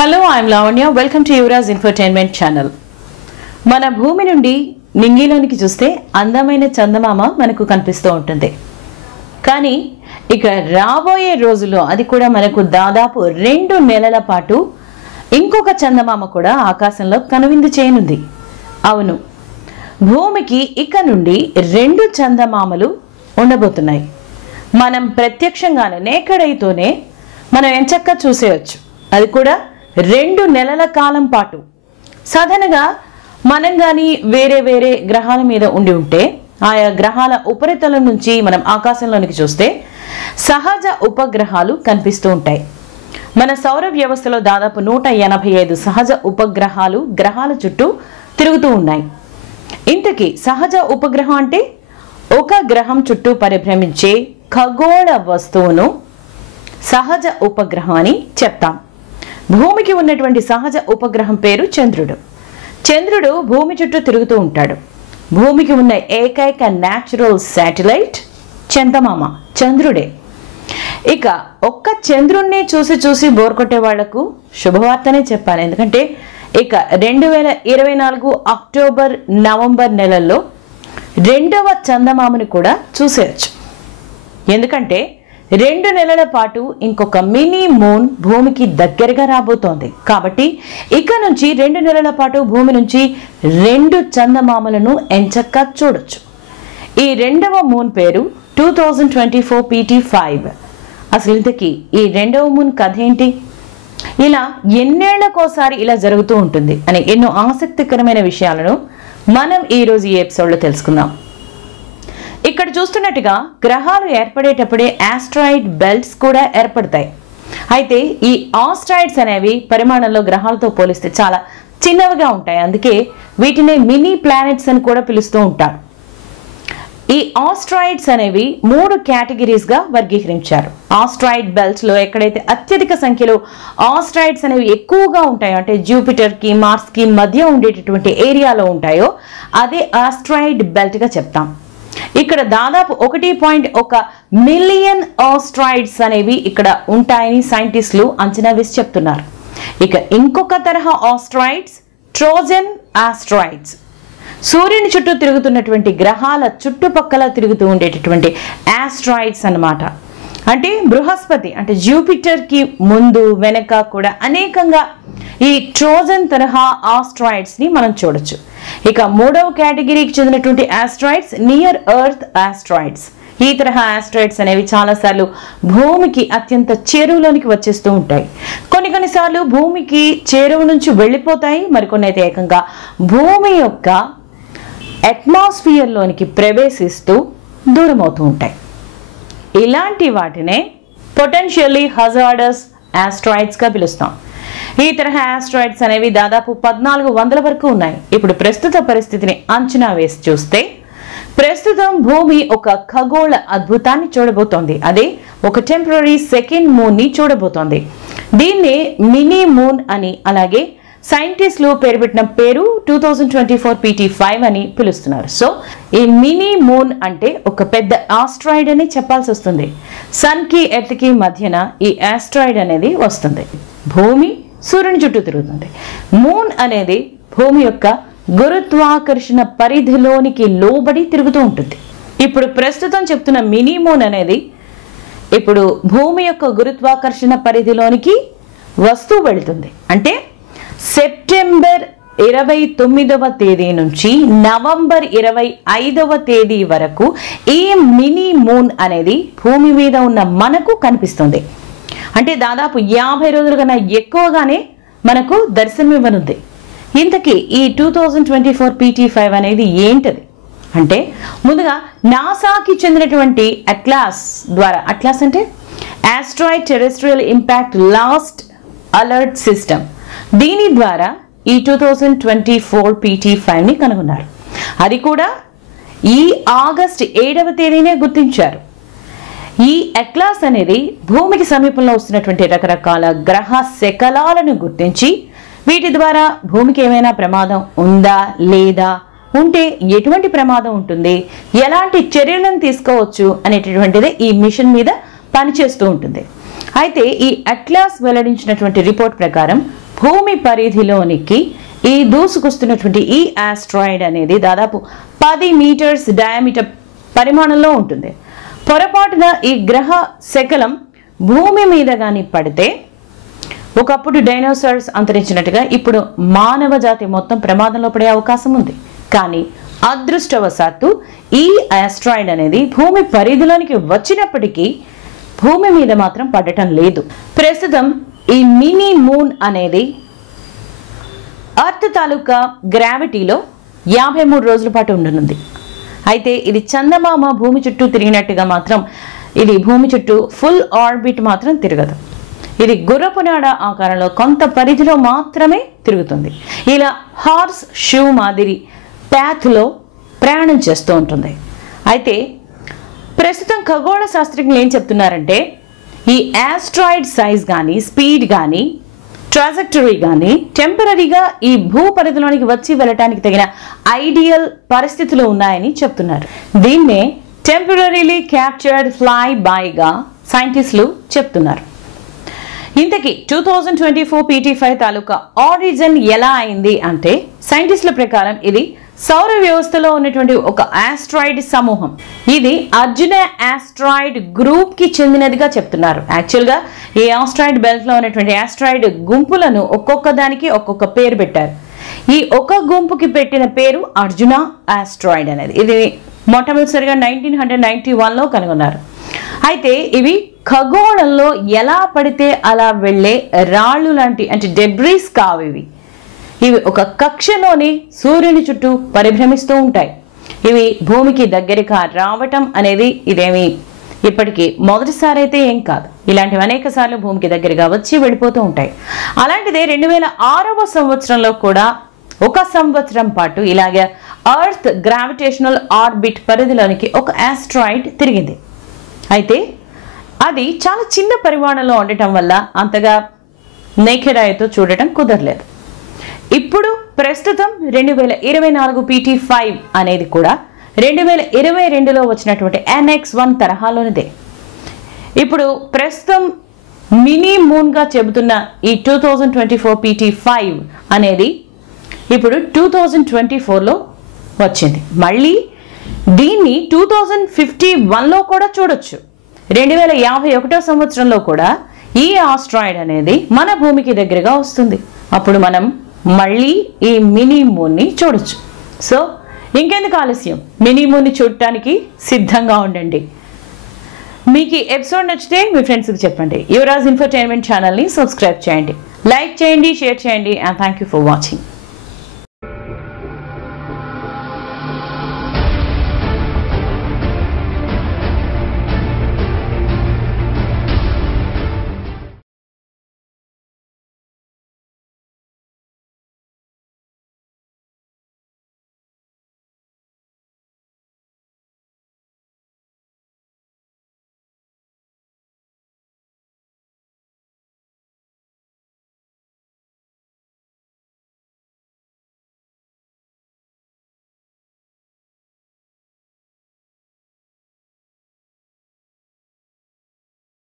Hello, I am Lavanya. Welcome to Yuvras Infotainment channel. మన భూమి నుండి నింగిలోనికి చూస్తే అందమైన చందమామ మనకు కనిపిస్తూ ఉంటుంది. కానీ ఇక రాబోయే రోజుల్లో అది కూడా మనకు దాదాపు 2 నెలల పాటు ఇంకొక చందమామ కూడా ఆకాశంలో కనువిందు చేయనుంది. అవును, భూమికి ఇక నుండి 2 చందమామలు ఉండబోతున్నాయి. మనం ప్రత్యక్షంగానే నేకడైతోనే మనం ఎంచక్కా చూసేయచ్చు. అది కూడా 2 నెలల కాలం పాటు. సాధారణంగా మనం కానీ వేరే గ్రహాల మీద ఉండి ఉంటే ఆయా గ్రహాల ఉపరితలం నుంచి మనం ఆకాశంలోనికి చూస్తే సహజ ఉపగ్రహాలు కనిపిస్తూ ఉంటాయి. మన సౌర వ్యవస్థలో దాదాపు 185 సహజ ఉపగ్రహాలు గ్రహాల చుట్టూ తిరుగుతూ ఉన్నాయి. ఇంతకీ సహజ ఉపగ్రహం అంటే ఒక గ్రహం చుట్టూ పరిభ్రమించే ఖగోళ వస్తువును సహజ ఉపగ్రహం అని చెప్తాం. భూమికి ఉన్నటువంటి సహజ ఉపగ్రహం పేరు చంద్రుడు. చంద్రుడు భూమి చుట్టూ తిరుగుతూ ఉంటాడు. భూమికి ఉన్న ఏకైక న్యాచురల్ శాటిలైట్ చందమామ చంద్రుడే. ఇక ఒక్క చంద్రుణ్ణి చూసి బోర్ కొట్టే వాళ్లకు శుభవార్తనే చెప్పాలి. ఎందుకంటే ఇక 2024 అక్టోబర్ నవంబర్ నెలల్లో 2వ చందమామని కూడా చూసేయచ్చు. ఎందుకంటే 2 నెలల పాటు ఇంకొక మినీ మూన్ భూమికి దగ్గరగా రాబోతోంది. కాబట్టి ఇక నుంచి 2 నెలల పాటు భూమి నుంచి 2 చందమామలను ఎంచక్కా చూడొచ్చు. ఈ 2వ మూన్ పేరు 2024 PT5. అసలు ఇంతకీ ఈ 2వ మూన్ కథ ఏంటి? ఇలా ఎన్నేళ్లకోసారి ఇలా జరుగుతూ ఉంటుంది అని ఎన్నో ఆసక్తికరమైన విషయాలను మనం ఈరోజు ఈ ఎపిసోడ్లో తెలుసుకుందాం. ఇక్కడ చూస్తున్నట్టుగా గ్రహాలు ఏర్పడేటప్పుడే ఆస్ట్రాయిడ్ బెల్ట్స్ కూడా ఏర్పడతాయి. అయితే ఈ ఆస్ట్రాయిడ్స్ అనేవి పరిమాణంలో గ్రహాలతో పోలిస్తే చాలా చిన్నవిగా ఉంటాయి. అందుకే వీటిని మినీ ప్లానెట్స్ అని కూడా పిలుస్తూ ఉంటారు. ఈ ఆస్ట్రాయిడ్స్ అనేవి 3 కేటగిరీస్గా వర్గీకరించారు. ఆస్ట్రాయిడ్ బెల్ట్స్ లో ఎక్కడైతే అత్యధిక సంఖ్యలో ఆస్ట్రాయిడ్స్ అనేవి ఎక్కువగా ఉంటాయో, అంటే జూపిటర్ కి మార్స్ కి మధ్య ఉండేటటువంటి ఏరియాలో ఉంటాయో అదే ఆస్ట్రాయిడ్ బెల్ట్ గా చెప్తాం. ఇక్కడ దాదాపు 1.1 మిలియన్ ఆస్ట్రాయిడ్స్ అనేవి ఇక్కడ ఉంటాయని సైంటిస్టులు అంచనా వేసి చెప్తున్నారు. ఇక ఇంకొక తరహా ఆస్ట్రాయిడ్స్ ట్రోజన్ ఆస్ట్రాయిడ్స్. సూర్యుని చుట్టూ తిరుగుతున్నటువంటి గ్రహాల చుట్టుపక్కల తిరుగుతూ ఉండేటటువంటి ఆస్ట్రాయిడ్స్ అన్నమాట. అంటే బృహస్పతి అంటే జూపిటర్ కి ముందు వెనక కూడా అనేకంగా ఈ ట్రోజన్ తరహా ఆస్ట్రాయిడ్స్ ని మనం చూడొచ్చు. ఇక 3వ కేటగిరీకి చెందినటువంటి ఆస్ట్రాయిడ్స్ నియర్ ఎర్త్ ఆస్ట్రాయిడ్స్. ఈ తరహా ఆస్ట్రాయిడ్స్ అనేవి చాలాసార్లు భూమికి అత్యంత చేరువలోనికి వచ్చేస్తూ ఉంటాయి. కొన్నిసార్లు భూమికి చేరువ నుంచి వెళ్ళిపోతాయి. మరికొన్ని అయితే ఏకంగా భూమి యొక్క అట్మాస్ఫియర్ లోనికి ప్రవేశిస్తూ దూరం అవుతూ ఉంటాయి. ఇలాంటి వాటినే పొటెన్షియల్లీ హజార్డస్ ఆస్ట్రాయిడ్స్ గా పిలుస్తాం. ఈ తరహా ఆస్ట్రాయిడ్స్ అనేవి దాదాపు 1400 వరకు ఉన్నాయి. ఇప్పుడు ప్రస్తుత పరిస్థితిని అంచనా వేసి చూస్తే ప్రస్తుతం భూమి ఒక ఖగోళ అద్భుతాన్ని చూడబోతోంది. అదే ఒక టెంపరరీ సెకండ్ మూన్ ని చూడబోతోంది. దీన్ని మినీ మూన్ అని, అలాగే సైంటిస్టులు పేరు పెట్టిన పేరు 2024 PT5 అని పిలుస్తున్నారు. సో ఈ మినీ మూన్ అంటే ఒక పెద్ద ఆస్ట్రాయిడ్ అని చెప్పాల్సి వస్తుంది. సన్ కి ఎర్త్ కి మధ్యన ఈ ఆస్ట్రాయిడ్ అనేది వస్తుంది. భూమి సూర్యుని చుట్టూ తిరుగుతుంది. మూన్ అనేది భూమి యొక్క గురుత్వాకర్షణ పరిధిలోనికి లోబడి తిరుగుతూ ఉంటుంది. ఇప్పుడు ప్రస్తుతం చెప్తున్న మినీ మూన్ అనేది ఇప్పుడు భూమి యొక్క గురుత్వాకర్షణ పరిధిలోనికి వస్తూ వెళుతుంది. అంటే సెప్టెంబర్ 29వ తేదీ నుంచి నవంబర్ 25వ తేదీ వరకు ఈ మినీ మూన్ అనేది భూమి మీద ఉన్న మనకు కనిపిస్తుంది. అంటే దాదాపు 50 రోజుల కన్నా ఎక్కువగానే మనకు దర్శనమివ్వనుంది. ఇంతకీ ఈ 2024 PT5 అనేది ఏంటది అంటే, ముందుగా నాసాకి చెందినటువంటి అట్లాస్ ద్వారా, అట్లాస్ అంటే asteroid terrestrial impact last alert system, దీని ద్వారా ఈ 2024 PT5 ని కనుగొన్నారు. అది కూడా ఈ ఆగస్ట్ 7వ తేదీనే గుర్తించారు. ఈ అట్లాస్ అనేది భూమికి సమీపంలో వస్తున్నటువంటి రకరకాల గ్రహ శకలాలను గుర్తించి వీటి ద్వారా భూమికి ఏమైనా ప్రమాదం ఉందా లేదా, ఉంటే ఎటువంటి ప్రమాదం ఉంటుంది, ఎలాంటి చర్యలను తీసుకోవచ్చు అనేటటువంటిదే ఈ మిషన్ మీద పనిచేస్తూ ఉంటుంది. అయితే ఈ అట్లాస్ వెల్లడించినటువంటి రిపోర్ట్ ప్రకారం భూమి పరిధిలోనికి ఈ దూసుకొస్తున్నటువంటి ఈ ఆస్ట్రాయిడ్ అనేది దాదాపు 10 మీటర్స్ డయామీటర్ పరిమాణంలో ఉంటుంది. పొరపాటున ఈ గ్రహ శకలం భూమి మీద కానీ పడితే ఒకప్పుడు డైనోసార్స్ అంతరించినట్టుగా ఇప్పుడు మానవ జాతి మొత్తం ప్రమాదంలో పడే అవకాశం ఉంది. కానీ అదృష్టవశాత్తు ఈ ఆస్ట్రాయిడ్ అనేది భూమి పరిధిలోనికి వచ్చినప్పటికీ భూమి మీద మాత్రం పడటం లేదు. ప్రస్తుతం ఈ మినీ మూన్ అనేది ఎర్త్ తాలూకా గ్రావిటీలో 53 రోజుల పాటు ఉండనుంది. అయితే ఇది చందమామ భూమి చుట్టూ తిరిగినట్టుగా మాత్రం ఇది భూమి చుట్టూ ఫుల్ ఆర్బిట్ మాత్రం తిరగదు. ఇది గుర్రపునాడ ఆకారంలో కొంత పరిధిలో మాత్రమే తిరుగుతుంది. ఇలా హార్స్ షూ మాదిరి ప్యాత్లో ప్రయాణం చేస్తూ ఉంటుంది. అయితే ప్రస్తుతం ఖగోళ శాస్త్రజ్ఞులు ఏం చెప్తున్నారంటే ఈ ఆస్ట్రాయిడ్ సైజ్ కానీ స్పీడ్ కానీ ట్రాజెక్టరీ కానీ టెంపరీగా ఈ భూ పరిధిలోనికి వచ్చి వెళ్ళటానికి తగిన ఐడియల్ పరిస్థితులు ఉన్నాయని చెప్తున్నారు. దీన్నే టెంపరీలీ క్యాప్చర్డ్ ఫ్లై బైగా సైంటిస్టులు చెప్తున్నారు. ఇంతకీ 2024 PT5 తాలూకా ఆరిజిన్ ఎలా అయింది అంటే సైంటిస్టుల ప్రకారం ఇది సౌర వ్యవస్థలో ఉన్నటువంటి ఒక ఆస్ట్రాయిడ్ సమూహం. ఇది అర్జున ఆస్ట్రాయిడ్ గ్రూప్ కి చెందినదిగా చెప్తున్నారు. యాక్చువల్గా ఈ ఆస్ట్రాయిడ్ బెల్ట్ లో ఉన్నటువంటి ఆస్ట్రాయిడ్ గుంపులను ఒక్కొక్క దానికి ఒక్కొక్క పేరు పెట్టారు. ఈ ఒక గుంపుకి పెట్టిన పేరు అర్జున ఆస్ట్రాయిడ్ అనేది. ఇది మొట్టమొదటిసారిగా 1991లో కనుగొన్నారు. అయితే ఇవి ఖగోళంలో ఎలా పడితే అలా వెళ్ళే రాళ్ళు లాంటి అంటే డెబ్రీస్ కావు. ఇవి ఒక కక్షలోని సూర్యుని చుట్టూ పరిభ్రమిస్తూ ఉంటాయి. ఇవి భూమికి దగ్గరగా రావటం అనేది ఇదేమి ఇప్పటికీ మొదటిసారి అయితే ఏం కాదు. ఇలాంటివి అనేక సార్లు భూమికి దగ్గరగా వచ్చి వెళ్ళిపోతూ ఉంటాయి. అలాంటిదే 2006వ సంవత్సరంలో కూడా 1 సంవత్సరం పాటు ఇలాగే ఎర్త్ గ్రావిటేషనల్ ఆర్బిట్ పరిధిలోనికి ఒక ఆస్ట్రాయిడ్ తిరిగింది. అయితే అది చాలా చిన్న పరిమాణంలో ఉండటం వల్ల అంతగా నేకెడ్ ఐతో చూడటం కుదరలేదు. ఇప్పుడు ప్రస్తుతం 2024 PT5 అనేది కూడా 2022లో వచ్చినటువంటి NX1 తరహాలోనిదే. ఇప్పుడు ప్రస్తుతం మినీ మూన్గా చెబుతున్న ఈ 2024 PT5 అనేది ఇప్పుడు 2024లో వచ్చింది. మళ్ళీ దీన్ని 2051లో కూడా చూడొచ్చు. 2051 సంవత్సరంలో కూడా ఈ ఆస్ట్రాయిడ్ అనేది మన భూమికి దగ్గరగా వస్తుంది. అప్పుడు మనం మళ్ళీ ఈ మినీ మూన్ని చూడొచ్చు. సో ఇంకెందుకు ఆలస్యం, మినీ మూన్ని చూడటానికి సిద్ధంగా ఉండండి. మీకు ఈ ఎపిసోడ్ నచ్చితే మీ ఫ్రెండ్స్కి చెప్పండి. యువరాజ్ ఇన్ఫర్టైన్మెంట్ ఛానల్ని సబ్స్క్రైబ్ చేయండి, లైక్ చేయండి, షేర్ చేయండి. And thank you for watching.